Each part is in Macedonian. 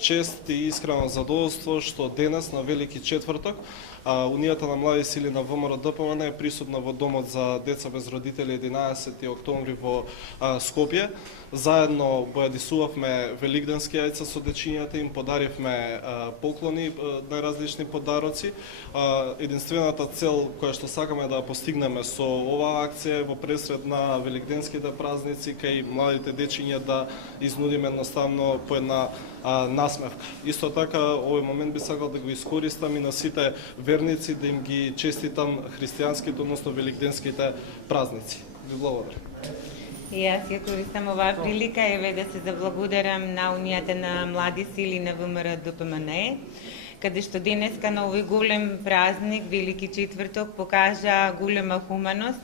Чест и искрено задоволство што денес на Велики четврток Унијата на млади сили на ВМРО ДПМН е присутна во домот за деца без родители 11 октомври во Скопје. Заедно бојадисувавме великденски јајца со дечињата, им подаривме поклони, најразлични подароци. Единствената цел која што сакаме да постигнеме со оваа акција е во пресред на великденските празници кај младите дечиња да изнудиме едноставно по една насмевка. Исто така, овој момент би сакал да го искористам и на сите верници да им ги честитам христијанските, односно великденските празници. Ви благодарам. И јас ја користам оваа прилика еве да се заблагодарам на Унијата на млади сили на ВМРО ДПМН, каде што денеска на овој голем празник, Велики четврток, покажа голема хуманост.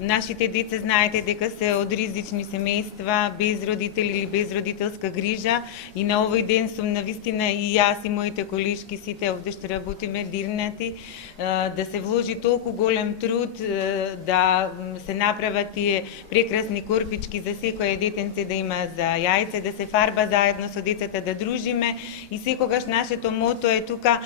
Нашите деца знаете дека се од ризични семејства, без родители или без родителска грижа, и на овој ден сум навистина и јас и моите колешки, сите овде што работиме, дирнати да се вложи толку голем труд да се направат тие прекрасни корпички за секој детенце да има за јајце, да се фарба заедно со децата, да дружиме, и секогаш нашето мото е тука,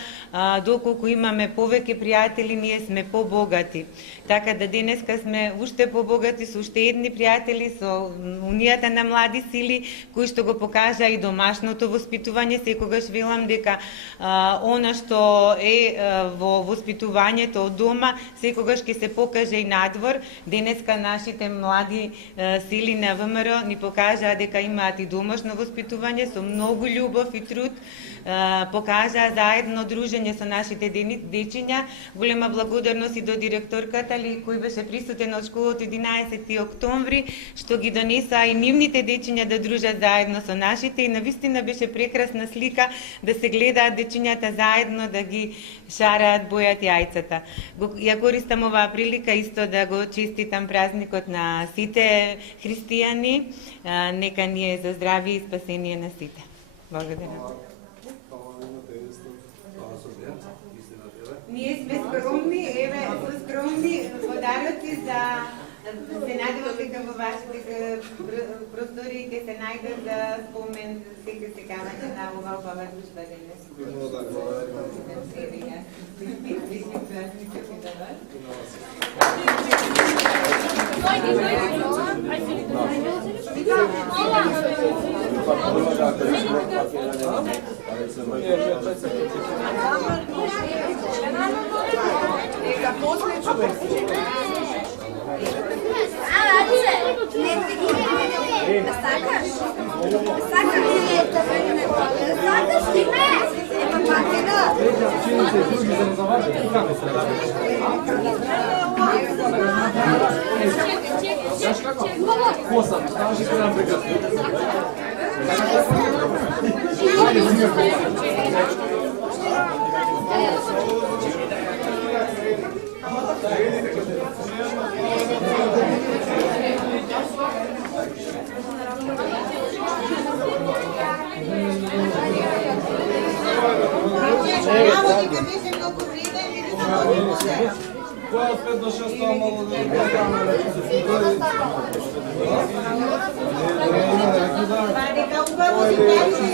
доколку имаме повеќе пријатели, ние сме побогати. Така да денеска сме уште побогати со уште едни пријатели, со Унијата на млади сили, кои што го покажа и домашното воспитување. Секогаш велам дека она што е во воспитувањето од дома, секогаш ќе се покаже и надвор. Денеска нашите млади сили на ВМРО ни покажаа дека имаат и домашно воспитување со многу љубов и труд, покажаа заедно дружење со нашите дечиња. Голема благодарност и до директорката кој беше присутен од школата 11 октомври, што ги донеса и нивните дечиња да дружат заедно со нашите, и навистина беше прекрасна слика да се гледаат дечињата заедно, да ги шараат, бојат јајцата. Ја користам оваа прилика исто да го честитам празникот на сите христијани. Нека ни е за здравие и спасение на сите. Благодарам. Ние сме скромни, еве, скромни подароци за се надевам дека во вашите простори ќе се најдат за спомен дека се камате на оваа убава дружба денес. Која спет до 6 мало да Дека убаво си